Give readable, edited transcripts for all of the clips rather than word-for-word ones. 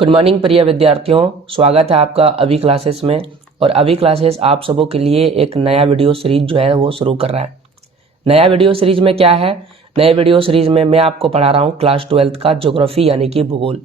Good morning प्रिय विद्यार्थियों, स्वागत है आपका अभी क्लासेस में। और अभी क्लासेस आप सबों के लिए एक नया वीडियो सीरीज जो है वो शुरू कर रहा है। नया वीडियो सीरीज में क्या है? नए वीडियो सीरीज में मैं आपको पढ़ा रहा हूँ क्लास 12th का ज्योग्राफी यानी कि भूगोल।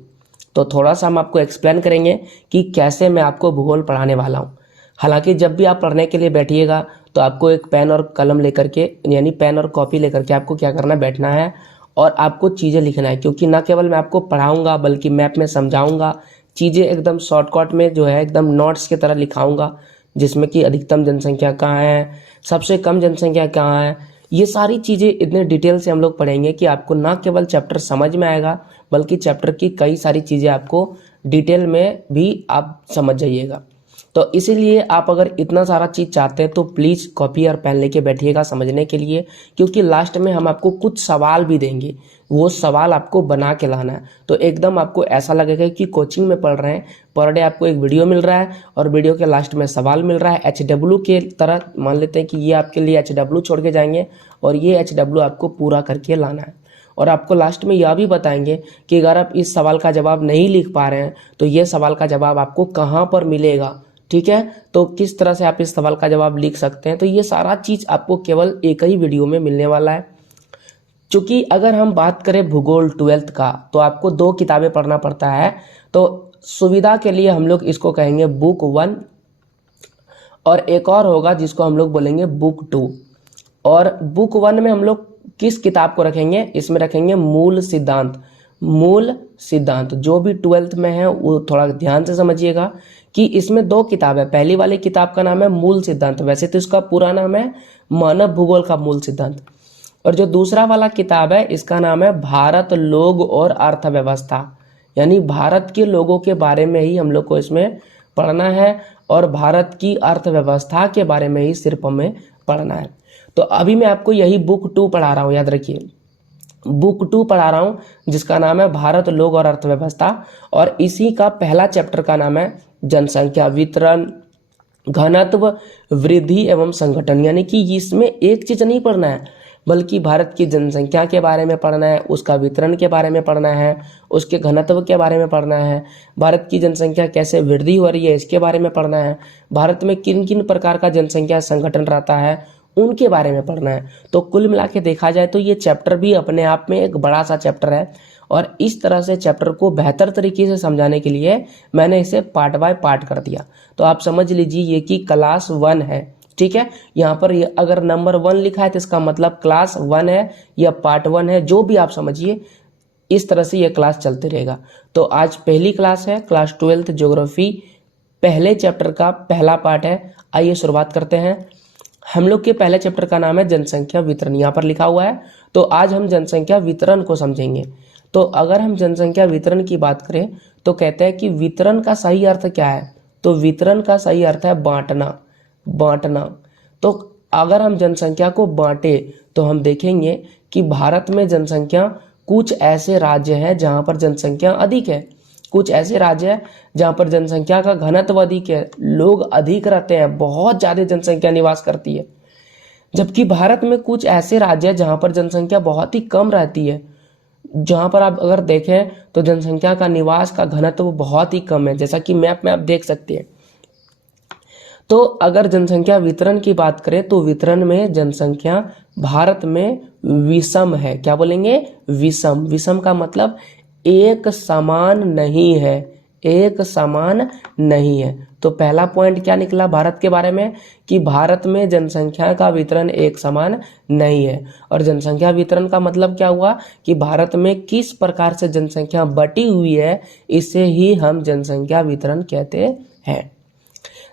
तो थोड़ा सा हम आपको एक्सप्लेन करेंगे कि कैसे मैं आपको भूगोल पढ़ाने वाला हूँ। हालांकि जब भी आप पढ़ने के लिए बैठिएगा तो आपको एक पेन और कलम लेकर के यानी पेन और कॉपी लेकर के आपको क्या करना, बैठना है और आपको चीज़ें लिखना है। क्योंकि ना केवल मैं आपको पढ़ाऊंगा बल्कि मैप में समझाऊंगा, चीज़ें एकदम शॉर्टकट में जो है एकदम नोट्स की तरह लिखाऊंगा, जिसमें कि अधिकतम जनसंख्या कहाँ है, सबसे कम जनसंख्या कहाँ है, ये सारी चीज़ें इतने डिटेल से हम लोग पढ़ेंगे कि आपको ना केवल चैप्टर समझ में आएगा बल्कि चैप्टर की कई सारी चीज़ें आपको डिटेल में भी आप समझ जाइएगा। तो इसीलिए आप अगर इतना सारा चीज़ चाहते हैं तो प्लीज़ कॉपी और पेन लेके बैठिएगा समझने के लिए, क्योंकि लास्ट में हम आपको कुछ सवाल भी देंगे, वो सवाल आपको बना के लाना है। तो एकदम आपको ऐसा लगेगा कि कोचिंग में पढ़ रहे हैं। पर डे आपको एक वीडियो मिल रहा है और वीडियो के लास्ट में सवाल मिल रहा है। HW के तरह मान लेते हैं कि ये आपके लिए HW छोड़ के जाएंगे और ये HW आपको पूरा करके लाना है। और आपको लास्ट में यह भी बताएंगे कि अगर आप इस सवाल का जवाब नहीं लिख पा रहे हैं तो ये सवाल का जवाब आपको कहाँ पर मिलेगा, ठीक है, तो किस तरह से आप इस सवाल का जवाब लिख सकते हैं। तो ये सारा चीज़ आपको केवल एक ही वीडियो में मिलने वाला है। क्योंकि अगर हम बात करें भूगोल 12th का तो आपको 2 किताबें पढ़ना पड़ता है। तो सुविधा के लिए हम लोग इसको कहेंगे बुक 1 और एक और होगा जिसको हम लोग बोलेंगे बुक 2। और बुक 1 में हम लोग किस किताब को रखेंगे? इसमें रखेंगे मूल सिद्धांत। मूल सिद्धांत जो भी 12th में है वो थोड़ा ध्यान से समझिएगा कि इसमें 2 किताब है। पहली वाली किताब का नाम है मूल सिद्धांत, वैसे तो इसका पूरा नाम है मानव भूगोल का मूल सिद्धांत। और जो दूसरा वाला किताब है इसका नाम है भारत, लोग और अर्थव्यवस्था, यानी भारत के लोगों के बारे में ही हम लोग को इसमें पढ़ना है और भारत की अर्थव्यवस्था के बारे में ही सिर्फ हमें पढ़ना है। तो अभी मैं आपको यही बुक 2 पढ़ा रहा हूँ, याद रखिए बुक 2 पढ़ा रहा हूँ जिसका नाम है भारत, लोग और अर्थव्यवस्था। और इसी का पहला चैप्टर का नाम है जनसंख्या वितरण, घनत्व, वृद्धि एवं संगठन। यानी कि इसमें एक चीज नहीं पढ़ना है बल्कि भारत की जनसंख्या के बारे में पढ़ना है, उसका वितरण के बारे में पढ़ना है, उसके घनत्व के बारे में पढ़ना है, भारत की जनसंख्या कैसे वृद्धि हो रही है इसके बारे में पढ़ना है, भारत में किन किन प्रकार का जनसंख्या संगठन रहता है उनके बारे में पढ़ना है। तो कुल मिला के देखा जाए तो ये चैप्टर भी अपने आप में एक बड़ा सा चैप्टर है। और इस तरह से चैप्टर को बेहतर तरीके से समझाने के लिए मैंने इसे पार्ट बाय पार्ट कर दिया। तो आप समझ लीजिए ये कि क्लास 1 है, ठीक है। यहाँ पर अगर नंबर 1 लिखा है तो इसका मतलब क्लास 1 है या पार्ट 1 है, जो भी आप समझिए, इस तरह से ये क्लास चलते रहेगा। तो आज पहली क्लास है क्लास 12th ज्योग्राफी, पहले चैप्टर का पहला पार्ट है। आइए शुरुआत करते हैं। हम लोग के पहले चैप्टर का नाम है जनसंख्या वितरण, यहाँ पर लिखा हुआ है। तो आज हम जनसंख्या वितरण को समझेंगे। तो अगर हम जनसंख्या वितरण की बात करें तो कहते हैं कि वितरण का सही अर्थ क्या है? तो वितरण का सही अर्थ है बांटना, बांटना। तो अगर हम जनसंख्या को बांटे तो हम देखेंगे कि भारत में जनसंख्या, कुछ ऐसे राज्य हैं जहां पर जनसंख्या अधिक है, कुछ ऐसे राज्य हैं जहां पर जनसंख्या का घनत्व अधिक है, लोग अधिक रहते हैं, बहुत ज्यादा जनसंख्या निवास करती है। जबकि भारत में कुछ ऐसे राज्य हैं जहां पर जनसंख्या बहुत ही कम रहती है, जहां पर आप अगर देखें तो जनसंख्या का निवास का घनत्व बहुत ही कम है, जैसा कि मैप में आप देख सकते हैं। तो अगर जनसंख्या वितरण की बात करें तो वितरण में जनसंख्या भारत में विषम है। क्या बोलेंगे? विषम। विषम का मतलब एक समान नहीं है, एक समान नहीं है। तो पहला पॉइंट क्या निकला भारत के बारे में कि भारत में जनसंख्या का वितरण एक समान नहीं है। और जनसंख्या वितरण का मतलब क्या हुआ कि भारत में किस प्रकार से जनसंख्या बटी हुई है, इसे ही हम जनसंख्या वितरण कहते हैं।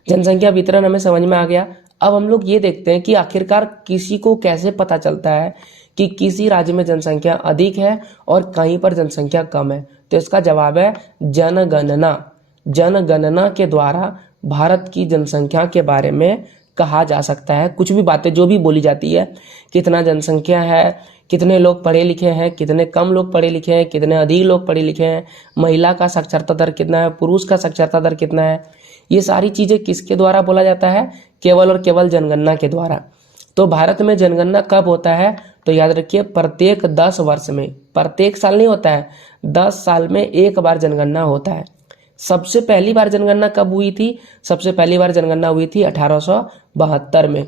जनसंख्या वितरण हमें समझ में आ गया। अब हम लोग ये देखते हैं कि आखिरकार किसी को कैसे पता चलता है कि किसी राज्य में जनसंख्या अधिक है और कहीं पर जनसंख्या कम है। तो इसका जवाब है जनगणना। जनगणना के द्वारा भारत की जनसंख्या के बारे में कहा जा सकता है। कुछ भी बातें जो भी बोली जाती है, कितना जनसंख्या है, कितने लोग पढ़े लिखे हैं, कितने कम लोग पढ़े लिखे हैं, कितने अधिक लोग पढ़े लिखे हैं, महिला का साक्षरता दर कितना है, पुरुष का साक्षरता दर कितना है, ये सारी चीजें किसके द्वारा बोला जाता है? केवल और केवल जनगणना के द्वारा। तो भारत में जनगणना कब होता है? तो याद रखिए प्रत्येक 10 वर्ष में, प्रत्येक साल नहीं होता है, 10 साल में एक बार जनगणना होता है। सबसे पहली बार जनगणना कब हुई थी? सबसे पहली बार जनगणना हुई थी 1872 में।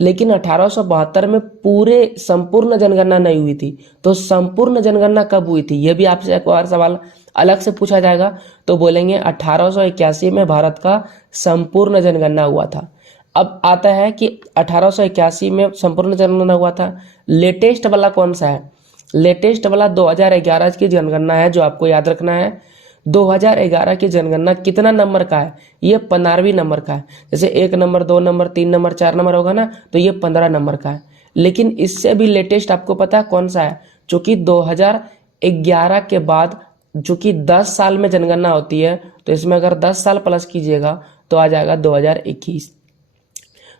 लेकिन 1872 में पूरे संपूर्ण जनगणना नहीं हुई थी। तो संपूर्ण जनगणना कब हुई थी, यह भी आपसे एक और सवाल अलग से पूछा जाएगा। तो बोलेंगे 1881 में भारत का संपूर्ण जनगणना हुआ था। अब आता है कि 1881 में संपूर्ण जनगणना हुआ था। लेटेस्ट वाला कौन सा है? लेटेस्ट वाला 2011 की जनगणना है, जो आपको याद रखना है। 2011 की जनगणना कितना नंबर का है? ये 15वीं नंबर का है। जैसे 1 नंबर, 2 नंबर, 3 नंबर, 4 नंबर होगा ना, तो ये 15 नंबर का है। लेकिन इससे भी लेटेस्ट आपको पता है कौन सा है? जो कि 2011 के बाद, जो कि 10 साल में जनगणना होती है, तो इसमें अगर 10 साल प्लस कीजिएगा तो आ जाएगा 2021।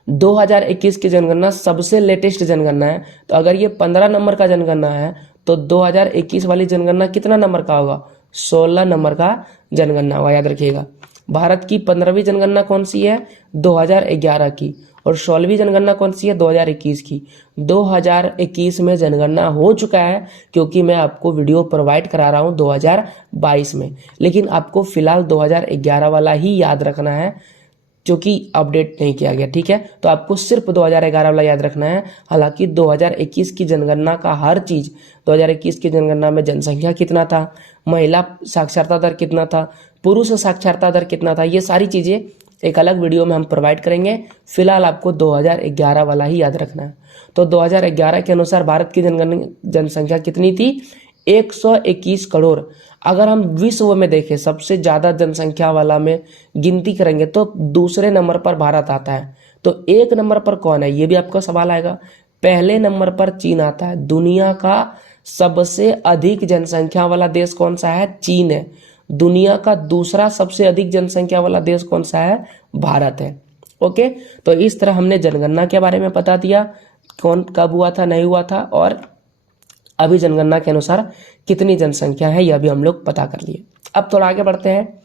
2021 की जनगणना सबसे लेटेस्ट जनगणना है। तो अगर ये 15 नंबर का जनगणना है तो 2021 वाली जनगणना कितना नंबर का होगा? 16 नंबर का जनगणना होगा, याद रखिएगा। भारत की 15वीं जनगणना कौन सी है? 2011 की। और 16वीं जनगणना कौन सी है? 2021 की। 2021 में जनगणना हो चुका है, क्योंकि मैं आपको वीडियो प्रोवाइड करा रहा हूँ 2022 में। लेकिन आपको फिलहाल 2011 वाला ही याद रखना है, जो कि अपडेट नहीं किया गया, ठीक है। तो आपको सिर्फ 2011 वाला याद रखना है। हालांकि 2021 की जनगणना का हर चीज, 2021 की जनगणना में जनसंख्या कितना था, महिला साक्षरता दर कितना था, पुरुष साक्षरता दर कितना था, ये सारी चीजें एक अलग वीडियो में हम प्रोवाइड करेंगे। फिलहाल आपको 2011 वाला ही याद रखना है। तो 2011 के अनुसार भारत की जनसंख्या कितनी थी? 121 करोड़। अगर हम विश्व में देखें सबसे ज्यादा जनसंख्या वाला में गिनती करेंगे तो दूसरे नंबर पर भारत आता है। तो एक नंबर पर कौन है, ये भी आपका सवाल आएगा। पहले नंबर पर चीन आता है। दुनिया का सबसे अधिक जनसंख्या वाला देश कौन सा है? चीन है। दुनिया का दूसरा सबसे अधिक जनसंख्या वाला देश कौन सा है? भारत है। ओके, तो इस तरह हमने जनगणना के बारे में बता दिया, कौन कब हुआ था, नहीं हुआ था, और अभी जनगणना के अनुसार कितनी जनसंख्या है, यह भी हम लोग पता कर लिए। अब थोड़ा आगे बढ़ते हैं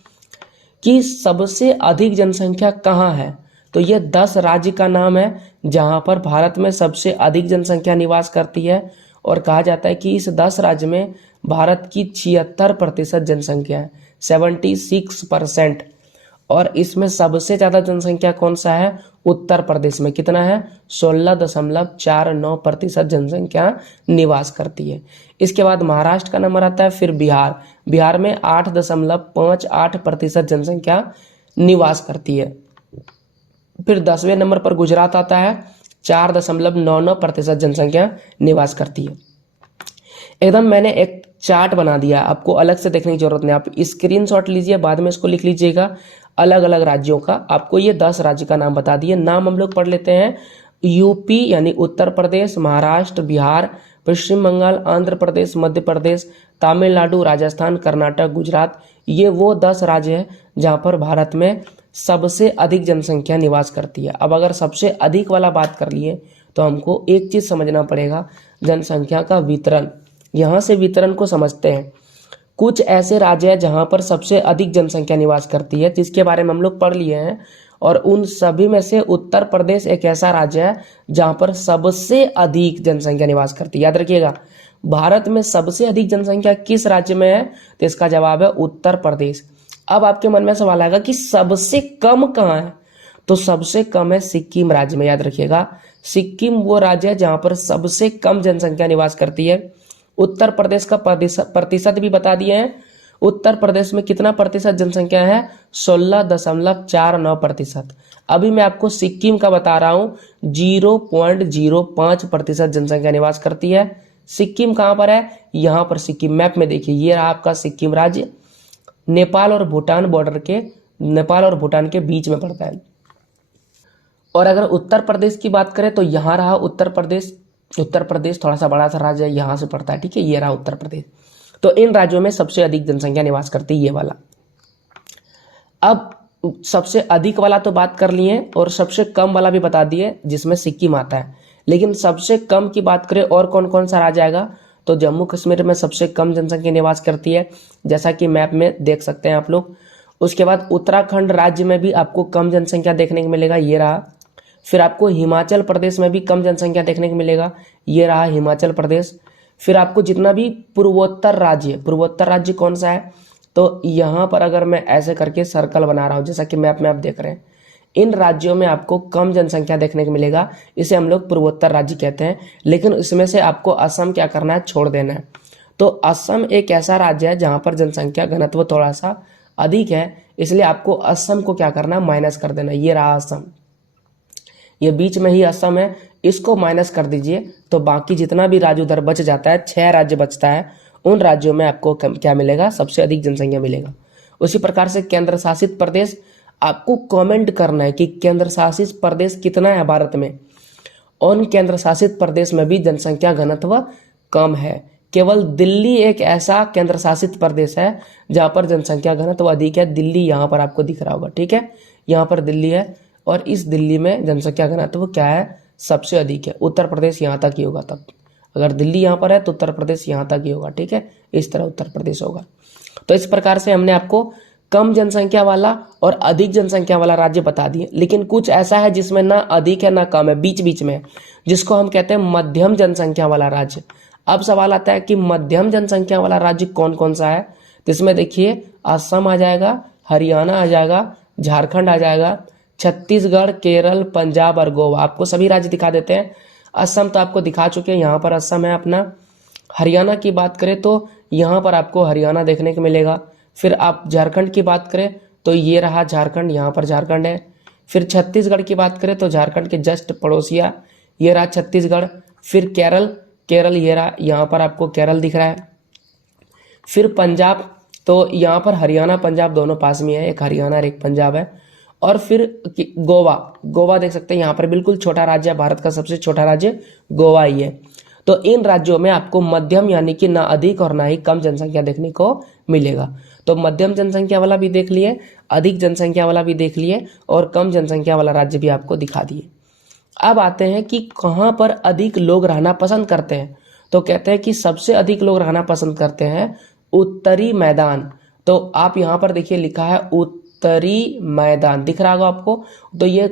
कि सबसे अधिक जनसंख्या कहाँ है। तो ये 10 राज्य का नाम है जहां पर भारत में सबसे अधिक जनसंख्या निवास करती है। और कहा जाता है कि इस 10 राज्य में भारत की 76% जनसंख्या है, 76%। और इसमें सबसे ज्यादा जनसंख्या कौन सा है? उत्तर प्रदेश में। कितना है? 16.49% जनसंख्या निवास करती है। इसके बाद महाराष्ट्र का नंबर आता है, फिर बिहार। बिहार में 8.58% जनसंख्या निवास करती है। फिर 10वें नंबर पर गुजरात आता है, 4.99% जनसंख्या निवास करती है। एकदम मैंने एक चार्ट बना दिया, आपको अलग से देखने की जरूरत नहीं। आप स्क्रीनशॉट लीजिए, बाद में इसको लिख लीजिएगा अलग अलग राज्यों का। आपको ये 10 राज्य का नाम बता दिए। नाम हम लोग पढ़ लेते हैं। यूपी यानी उत्तर प्रदेश, महाराष्ट्र, बिहार, पश्चिम बंगाल, आंध्र प्रदेश, मध्य प्रदेश, तमिलनाडु, राजस्थान, कर्नाटक, गुजरात। ये वो 10 राज्य हैं जहाँ पर भारत में सबसे अधिक जनसंख्या निवास करती है। अब अगर सबसे अधिक वाला बात कर लिए तो हमको एक चीज समझना पड़ेगा, जनसंख्या का वितरण। यहाँ से वितरण को समझते हैं। कुछ ऐसे राज्य हैं जहां पर सबसे अधिक जनसंख्या निवास करती है, जिसके बारे में हम लोग पढ़ लिए हैं। और उन सभी में से उत्तर प्रदेश एक ऐसा राज्य है जहां पर सबसे अधिक जनसंख्या निवास करती है। याद रखिएगा, भारत में सबसे अधिक जनसंख्या किस राज्य में है? तो इसका जवाब है उत्तर प्रदेश। अब आपके मन में सवाल आएगा कि सबसे कम कहाँ है? तो सबसे कम है सिक्किम राज्य में। याद रखिएगा, सिक्किम वो राज्य है जहां पर सबसे कम जनसंख्या निवास करती है। उत्तर प्रदेश का प्रतिशत भी बता दिए हैं। उत्तर प्रदेश में कितना प्रतिशत जनसंख्या है? 16.49%। अभी मैं आपको सिक्किम का बता रहा हूं, 0.05% जनसंख्या निवास करती है। सिक्किम कहां पर है? यहां पर सिक्किम मैप में देखिए, ये रहा आपका सिक्किम राज्य। नेपाल और भूटान बॉर्डर के, नेपाल और भूटान के बीच में पड़ता है। और अगर उत्तर प्रदेश की बात करें तो यहां रहा उत्तर प्रदेश। उत्तर प्रदेश थोड़ा सा बड़ा सा राज्य है, यहां से पड़ता है, ठीक है। ये रहा उत्तर प्रदेश। तो इन राज्यों में सबसे अधिक जनसंख्या निवास करती है, ये वाला। अब सबसे अधिक वाला तो बात कर लिए और सबसे कम वाला भी बता दिए, जिसमें सिक्किम आता है। लेकिन सबसे कम की बात करें और कौन कौन सा राज्य आएगा, तो जम्मू कश्मीर में सबसे कम जनसंख्या निवास करती है, जैसा कि मैप में देख सकते हैं आप लोग। उसके बाद उत्तराखंड राज्य में भी आपको कम जनसंख्या देखने को मिलेगा, ये रहा। फिर आपको हिमाचल प्रदेश में भी कम जनसंख्या देखने को मिलेगा, ये रहा हिमाचल प्रदेश। फिर आपको जितना भी पूर्वोत्तर राज्य कौन सा है? तो यहाँ पर अगर मैं ऐसे करके सर्कल बना रहा हूँ, जैसा कि मैप में आप देख रहे हैं, इन राज्यों में आपको कम जनसंख्या देखने को मिलेगा, इसे हम लोग पूर्वोत्तर राज्य कहते हैं। लेकिन इसमें से आपको असम क्या करना है, छोड़ देना है। तो असम एक ऐसा राज्य है जहाँ पर जनसंख्या घनत्व थोड़ा सा अधिक है, इसलिए आपको असम को क्या करना है, माइनस कर देना। ये रहा असम, ये बीच में ही असम है, इसको माइनस कर दीजिए तो बाकी जितना भी राज्य उधर बच जाता है, 6 राज्य बचता है, उन राज्यों में आपको क्या मिलेगा, सबसे अधिक जनसंख्या मिलेगा। उसी प्रकार से केंद्र शासित प्रदेश, आपको कमेंट करना है कि केंद्र शासित प्रदेश कितना है भारत में। उन केंद्र शासित प्रदेश में भी जनसंख्या घनत्व कम है। केवल दिल्ली एक ऐसा केंद्र शासित प्रदेश है जहाँ पर जनसंख्या घनत्व अधिक है। दिल्ली यहाँ पर आपको दिख रहा होगा, ठीक है, यहाँ पर दिल्ली है और इस दिल्ली में जनसंख्या घनत्व क्या है, सबसे अधिक है। उत्तर प्रदेश यहाँ तक ही होगा। तब अगर दिल्ली यहाँ पर है तो उत्तर प्रदेश यहाँ तक ही होगा, ठीक है, इस तरह उत्तर प्रदेश होगा। तो इस प्रकार से हमने आपको कम जनसंख्या वाला और अधिक जनसंख्या वाला राज्य बता दिए। लेकिन कुछ ऐसा है जिसमें ना अधिक है ना कम है, बीच बीच में, जिसको हम कहते हैं मध्यम जनसंख्या वाला राज्य। अब सवाल आता है कि मध्यम जनसंख्या वाला राज्य कौन कौन सा है। तो इसमें देखिए, असम आ जाएगा, हरियाणा आ जाएगा, झारखंड आ जाएगा, छत्तीसगढ़, केरल, पंजाब और गोवा। आपको सभी राज्य दिखा देते हैं। असम तो आपको दिखा चुके हैं, यहाँ पर असम है अपना। हरियाणा की बात करें तो यहाँ पर आपको हरियाणा देखने को मिलेगा। फिर आप झारखंड की बात करें तो ये रहा झारखंड, यहाँ पर झारखंड है। फिर छत्तीसगढ़ की बात करें तो झारखंड के जस्ट पड़ोसिया ये रहा छत्तीसगढ़। फिर केरल ये रहा, यहाँ पर आपको केरल दिख रहा है। फिर पंजाब, तो यहाँ पर हरियाणा पंजाब दोनों पास में है, एक हरियाणा और एक पंजाब है। और फिर गोवा देख सकते हैं, यहाँ पर बिल्कुल छोटा राज्य है, भारत का सबसे छोटा राज्य गोवा ही है। तो इन राज्यों में आपको मध्यम यानी कि ना अधिक और ना ही कम जनसंख्या देखने को मिलेगा। तो मध्यम जनसंख्या वाला भी देख लिए, अधिक जनसंख्या वाला भी देख लिए और कम जनसंख्या वाला राज्य भी आपको दिखा दिए। अब आते हैं कि कहाँ पर अधिक लोग रहना पसंद करते हैं। तो कहते हैं कि सबसे अधिक लोग रहना पसंद करते हैं उत्तरी मैदान। तो आप यहाँ पर देखिए लिखा है उत्तरी मैदान, दिख रहा होगा आपको। तो ये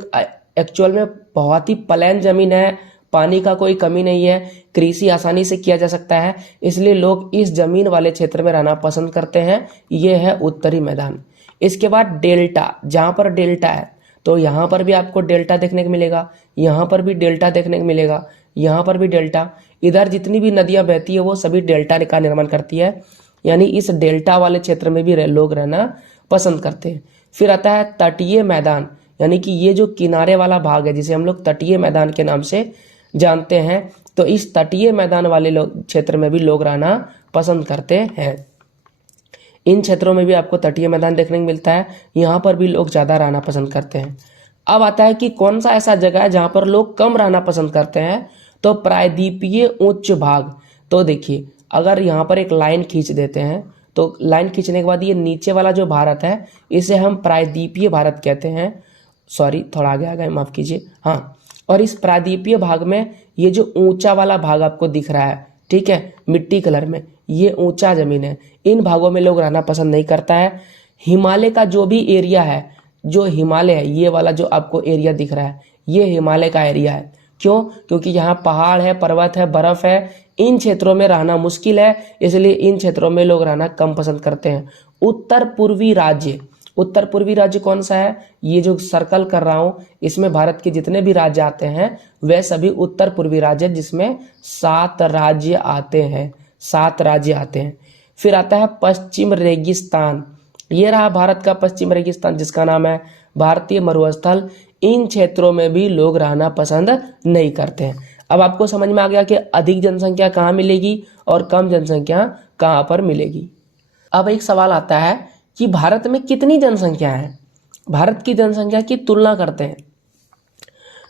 एक्चुअल में बहुत ही प्लेन जमीन है, पानी का कोई कमी नहीं है, कृषि आसानी से किया जा सकता है, इसलिए लोग इस जमीन वाले क्षेत्र में रहना पसंद करते हैं। ये है उत्तरी मैदान। इसके बाद डेल्टा, जहाँ पर डेल्टा है तो यहाँ पर भी आपको डेल्टा देखने को मिलेगा, यहाँ पर भी डेल्टा देखने को मिलेगा, यहाँ पर भी डेल्टा। इधर जितनी भी नदियाँ बहती है वो सभी डेल्टा का निर्माण करती है, यानी इस डेल्टा वाले क्षेत्र में भी लोग रहना पसंद करते हैं। फिर आता है तटीय मैदान, यानी कि ये जो किनारे वाला भाग है जिसे हम लोग तटीय मैदान के नाम से जानते हैं। तो इस तटीय मैदान वाले क्षेत्र में भी लोग रहना पसंद करते हैं। इन क्षेत्रों में भी आपको तटीय मैदान देखने को मिलता है, यहाँ पर भी लोग ज़्यादा रहना पसंद करते हैं। अब आता है कि कौन सा ऐसा जगह है जहाँ पर लोग कम रहना पसंद करते हैं। तो प्रायद्वीपीय उच्च भाग। तो देखिए, अगर यहाँ पर एक लाइन खींच देते हैं तो लाइन खींचने के बाद ये नीचे वाला जो भारत है इसे हम प्रायद्वीपीय भारत कहते हैं। सॉरी, थोड़ा आगे आ गए, माफ़ कीजिए। हाँ, और इस प्रायद्वीपीय भाग में ये जो ऊंचा वाला भाग आपको दिख रहा है, ठीक है, मिट्टी कलर में, ये ऊंचा जमीन है। इन भागों में लोग रहना पसंद नहीं करता है। हिमालय का जो भी एरिया है, जो हिमालय है, ये वाला जो आपको एरिया दिख रहा है ये हिमालय का एरिया है। क्यों? क्योंकि यहाँ पहाड़ है, पर्वत है, बर्फ है, इन क्षेत्रों में रहना मुश्किल है, इसलिए इन क्षेत्रों में लोग रहना कम पसंद करते हैं। उत्तर पूर्वी राज्य कौन सा है? ये जो सर्कल कर रहा हूं इसमें भारत के जितने भी राज्य आते हैं वे सभी उत्तर पूर्वी राज्य, जिसमें 7 राज्य आते हैं। फिर आता है पश्चिम रेगिस्तान। ये रहा भारत का पश्चिम रेगिस्तान, जिसका नाम है भारतीय मरुस्थल। इन क्षेत्रों में भी लोग रहना पसंद नहीं करते हैं। अब आपको समझ में आ गया कि अधिक जनसंख्या कहाँ मिलेगी और कम जनसंख्या कहाँ पर मिलेगी। अब एक सवाल आता है कि भारत में कितनी जनसंख्या है। भारत की जनसंख्या की तुलना करते हैं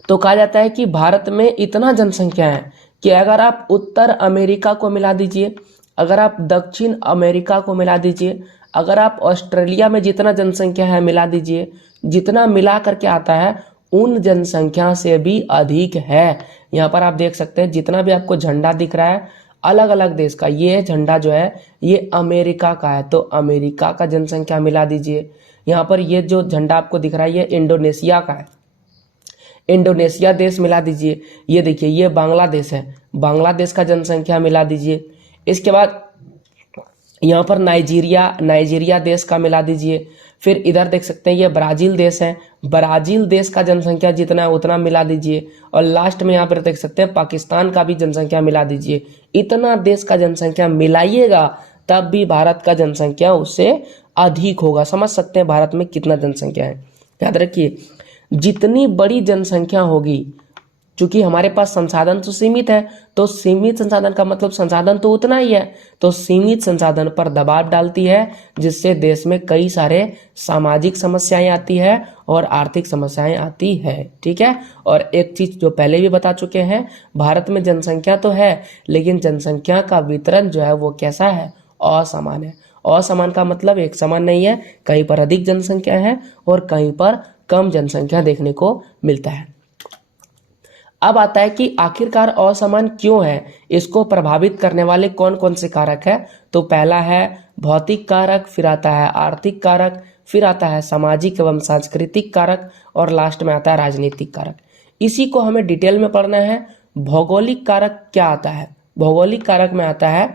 तो कहा जाता है कि भारत में इतना जनसंख्या है कि अगर आप उत्तर अमेरिका को मिला दीजिए, अगर आप दक्षिण अमेरिका को मिला दीजिए, अगर आप ऑस्ट्रेलिया में जितना जनसंख्या है मिला दीजिए, जितना मिला करके आता है उन जनसंख्या से भी अधिक है। यहाँ पर आप देख सकते हैं जितना भी आपको झंडा दिख रहा है अलग अलग देश का, ये झंडा जो है ये अमेरिका का है, तो अमेरिका का जनसंख्या मिला दीजिए। यहाँ पर ये जो झंडा आपको दिख रहा है ये इंडोनेशिया का है, इंडोनेशिया देश मिला दीजिए। ये देखिए ये बांग्लादेश है, बांग्लादेश का जनसंख्या मिला दीजिए। इसके बाद यहाँ पर नाइजीरिया देश का मिला दीजिए। फिर इधर देख सकते हैं ये ब्राज़ील देश है, ब्राज़ील देश का जनसंख्या जितना है उतना मिला दीजिए। और लास्ट में यहाँ पर देख सकते हैं पाकिस्तान का भी जनसंख्या मिला दीजिए। इतना देश का जनसंख्या मिलाइएगा तब भी भारत का जनसंख्या उससे अधिक होगा। समझ सकते हैं भारत में कितना जनसंख्या है। याद रखिए, जितनी बड़ी जनसंख्या होगी, क्योंकि हमारे पास संसाधन तो सीमित है, तो सीमित संसाधन का मतलब संसाधन तो उतना ही है, तो सीमित संसाधन पर दबाव डालती है, जिससे देश में कई सारे सामाजिक समस्याएं आती है और आर्थिक समस्याएं आती है। ठीक है। और एक चीज जो पहले भी बता चुके हैं, भारत में जनसंख्या तो है, लेकिन जनसंख्या का वितरण जो है वो कैसा है, असमान है। असमान का मतलब एक समान नहीं है, कहीं पर अधिक जनसंख्या है और कहीं पर कम जनसंख्या देखने को मिलता है। अब आता है कि आखिरकार असमान क्यों है, इसको प्रभावित करने वाले कौन कौन से कारक है। तो पहला है भौतिक कारक, फिर आता है आर्थिक कारक, फिर आता है सामाजिक एवं सांस्कृतिक कारक और लास्ट में आता है राजनीतिक कारक। इसी को हमें डिटेल में पढ़ना है। भौगोलिक कारक क्या आता है? भौगोलिक कारक में आता है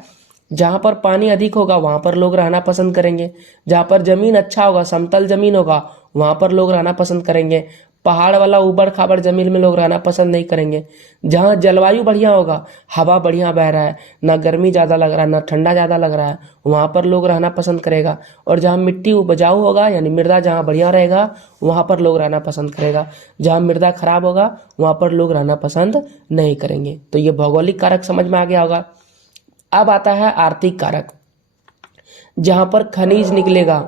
जहाँ पर पानी अधिक होगा वहाँ पर लोग रहना पसंद करेंगे, जहाँ पर जमीन अच्छा होगा, समतल जमीन होगा, वहाँ पर लोग रहना पसंद करेंगे। पहाड़ वाला ऊबड़ खाबड़ जमीन में लोग रहना पसंद नहीं करेंगे। जहाँ जलवायु बढ़िया होगा, हवा बढ़िया बह रहा है, ना गर्मी ज़्यादा लग रहा है ना ठंडा ज़्यादा लग रहा है, वहाँ पर लोग रहना पसंद करेगा। और जहाँ मिट्टी उपजाऊ होगा, यानी मृदा जहाँ बढ़िया रहेगा, वहाँ पर लोग रहना पसंद करेगा। जहाँ मृदा खराब होगा वहाँ पर लोग रहना पसंद नहीं करेंगे। तो ये भौगोलिक कारक समझ में आ गया होगा। अब आता है आर्थिक कारक। जहाँ पर खनिज निकलेगा,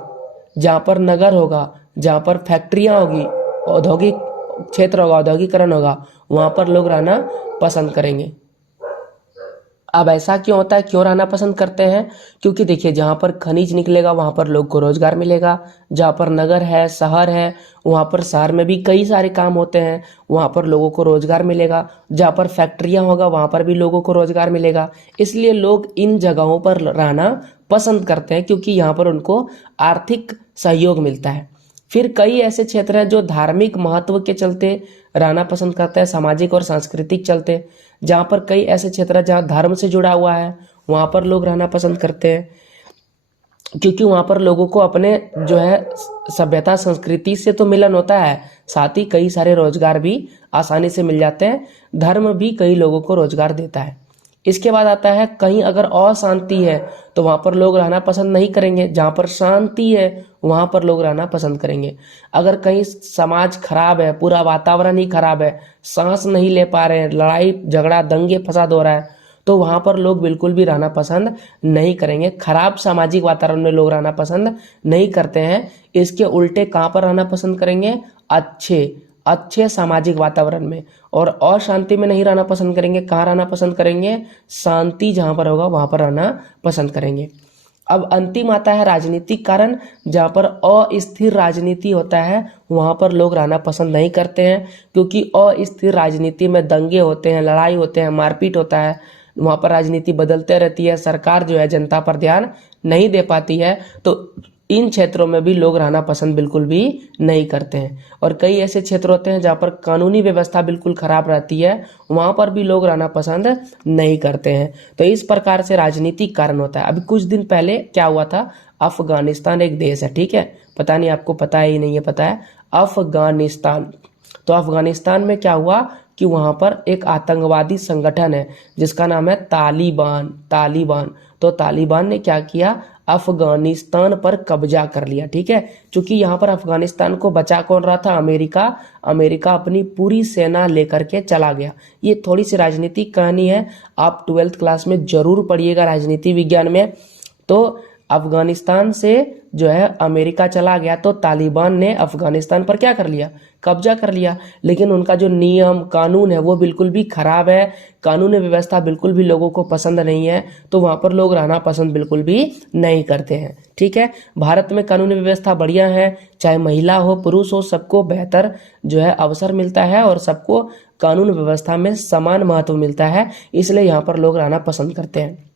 जहाँ पर नगर होगा, जहाँ पर फैक्ट्रियाँ होगी, औद्योगिक क्षेत्र होगा, औद्योगिकरण होगा, वहाँ पर लोग रहना पसंद करेंगे। अब ऐसा क्यों होता है, क्यों रहना पसंद करते हैं? क्योंकि देखिए, जहाँ पर खनिज निकलेगा वहाँ पर लोग को रोजगार मिलेगा। जहाँ पर नगर है, शहर है, वहाँ पर शहर में भी कई सारे काम होते हैं, वहाँ पर लोगों को रोजगार मिलेगा। जहाँ पर फैक्ट्रियाँ होगा वहाँ पर भी लोगों को रोजगार मिलेगा। इसलिए लोग इन जगहों पर रहना पसंद करते हैं, क्योंकि यहाँ पर उनको आर्थिक सहयोग मिलता है। फिर कई ऐसे क्षेत्र हैं जो धार्मिक महत्व के चलते रहना पसंद करते हैं, सामाजिक और सांस्कृतिक चलते। जहाँ पर कई ऐसे क्षेत्र हैं जहाँ धर्म से जुड़ा हुआ है, वहाँ पर लोग रहना पसंद करते हैं, क्योंकि वहाँ पर लोगों को अपने जो है सभ्यता संस्कृति से तो मिलन होता है, साथ ही कई सारे रोजगार भी आसानी से मिल जाते हैं। धर्म भी कई लोगों को रोजगार देता है। इसके बाद आता है, कहीं अगर अशांति है तो वहाँ पर लोग रहना पसंद नहीं करेंगे, जहाँ पर शांति है वहाँ पर लोग रहना पसंद करेंगे। अगर कहीं समाज खराब है, पूरा वातावरण ही खराब है, सांस नहीं ले पा रहे हैं, लड़ाई झगड़ा दंगे फसाद हो रहा है, तो वहाँ पर लोग बिल्कुल भी रहना पसंद नहीं करेंगे। खराब सामाजिक वातावरण में लोग रहना पसंद नहीं करते हैं। इसके उल्टे कहाँ पर रहना पसंद करेंगे? अच्छे सामाजिक वातावरण में। और अशांति में नहीं रहना पसंद करेंगे। कहाँ रहना पसंद करेंगे? शांति जहाँ पर होगा वहाँ पर रहना पसंद करेंगे। अब अंतिम आता है राजनीतिक कारण। जहाँ पर अस्थिर राजनीति होता है वहाँ पर लोग रहना पसंद नहीं करते हैं, क्योंकि अस्थिर राजनीति में दंगे होते हैं, लड़ाई होते हैं, मारपीट होता है, वहाँ पर राजनीति बदलते रहती है, सरकार जो है जनता पर ध्यान नहीं दे पाती है। तो इन क्षेत्रों में भी लोग रहना पसंद बिल्कुल भी नहीं करते हैं। और कई ऐसे क्षेत्र होते हैं जहाँ पर कानूनी व्यवस्था बिल्कुल खराब रहती है, वहाँ पर भी लोग रहना पसंद नहीं करते हैं। तो इस प्रकार से राजनीतिक कारण होता है। अभी कुछ दिन पहले क्या हुआ था, अफगानिस्तान एक देश है, ठीक है, पता नहीं आपको पता है ही नहीं है, पता है अफगानिस्तान। तो अफगानिस्तान में क्या हुआ कि वहाँ पर एक आतंकवादी संगठन है जिसका नाम है तालिबान। तो तालिबान ने क्या किया, अफगानिस्तान पर कब्जा कर लिया। ठीक है, क्योंकि यहाँ पर अफगानिस्तान को बचा कौन रहा था? अमेरिका अपनी पूरी सेना लेकर के चला गया। ये थोड़ी सी राजनीतिक कहानी है, आप 12th क्लास में जरूर पढ़िएगा राजनीति विज्ञान में। तो अफगानिस्तान से जो है अमेरिका चला गया, तो तालिबान ने अफगानिस्तान पर क्या कर लिया? कब्जा कर लिया। लेकिन उनका जो नियम कानून है वो बिल्कुल भी खराब है, कानूनी व्यवस्था बिल्कुल भी लोगों को पसंद नहीं है, तो वहाँ पर लोग रहना पसंद बिल्कुल भी नहीं करते हैं। ठीक है, भारत में कानूनी व्यवस्था बढ़िया है, चाहे महिला हो पुरुष हो, सबको बेहतर जो है अवसर मिलता है और सबको कानून व्यवस्था में समान महत्व मिलता है, इसलिए यहाँ पर लोग रहना पसंद करते हैं।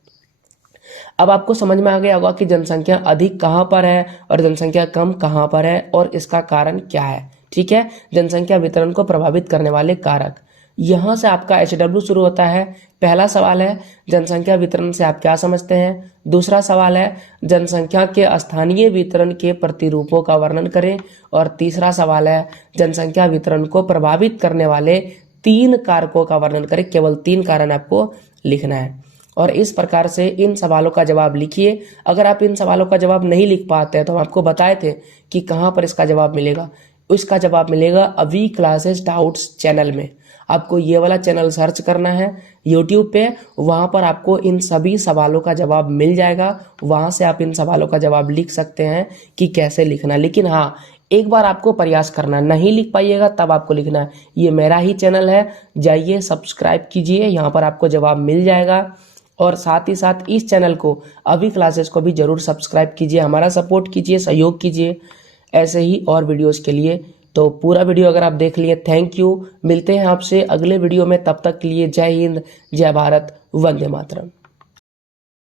अब आपको समझ में आ गया होगा कि जनसंख्या अधिक कहाँ पर है और जनसंख्या कम कहाँ पर है और इसका कारण क्या है। ठीक है, जनसंख्या वितरण को प्रभावित करने वाले कारक, यहाँ से आपका HW शुरू होता है। पहला सवाल है जनसंख्या वितरण से आप क्या समझते हैं। दूसरा सवाल है जनसंख्या के स्थानीय वितरण के प्रतिरूपों का वर्णन करें। और तीसरा सवाल है जनसंख्या वितरण को प्रभावित करने वाले 3 कारकों का वर्णन करें। केवल 3 कारण आपको लिखना है और इस प्रकार से इन सवालों का जवाब लिखिए। अगर आप इन सवालों का जवाब नहीं लिख पाते हैं तो हम आपको बताए थे कि कहाँ पर इसका जवाब मिलेगा। इसका जवाब मिलेगा अभी क्लासेस डाउट्स चैनल में। आपको ये वाला चैनल सर्च करना है यूट्यूब पे, वहाँ पर आपको इन सभी सवालों का जवाब मिल जाएगा। वहाँ से आप इन सवालों का जवाब लिख सकते हैं कि कैसे लिखना। लेकिन हाँ, एक बार आपको प्रयास करना, नहीं लिख पाइएगा तब आपको लिखना है। ये मेरा ही चैनल है, जाइए सब्सक्राइब कीजिए, यहाँ पर आपको जवाब मिल जाएगा। और साथ ही साथ इस चैनल को अभी क्लासेस को भी जरूर सब्सक्राइब कीजिए, हमारा सपोर्ट कीजिए, सहयोग कीजिए ऐसे ही और वीडियोस के लिए। तो पूरा वीडियो अगर आप देख लिए, थैंक यू। मिलते हैं आपसे अगले वीडियो में, तब तक के लिए जय हिंद, जय भारत, वंदे मातरम।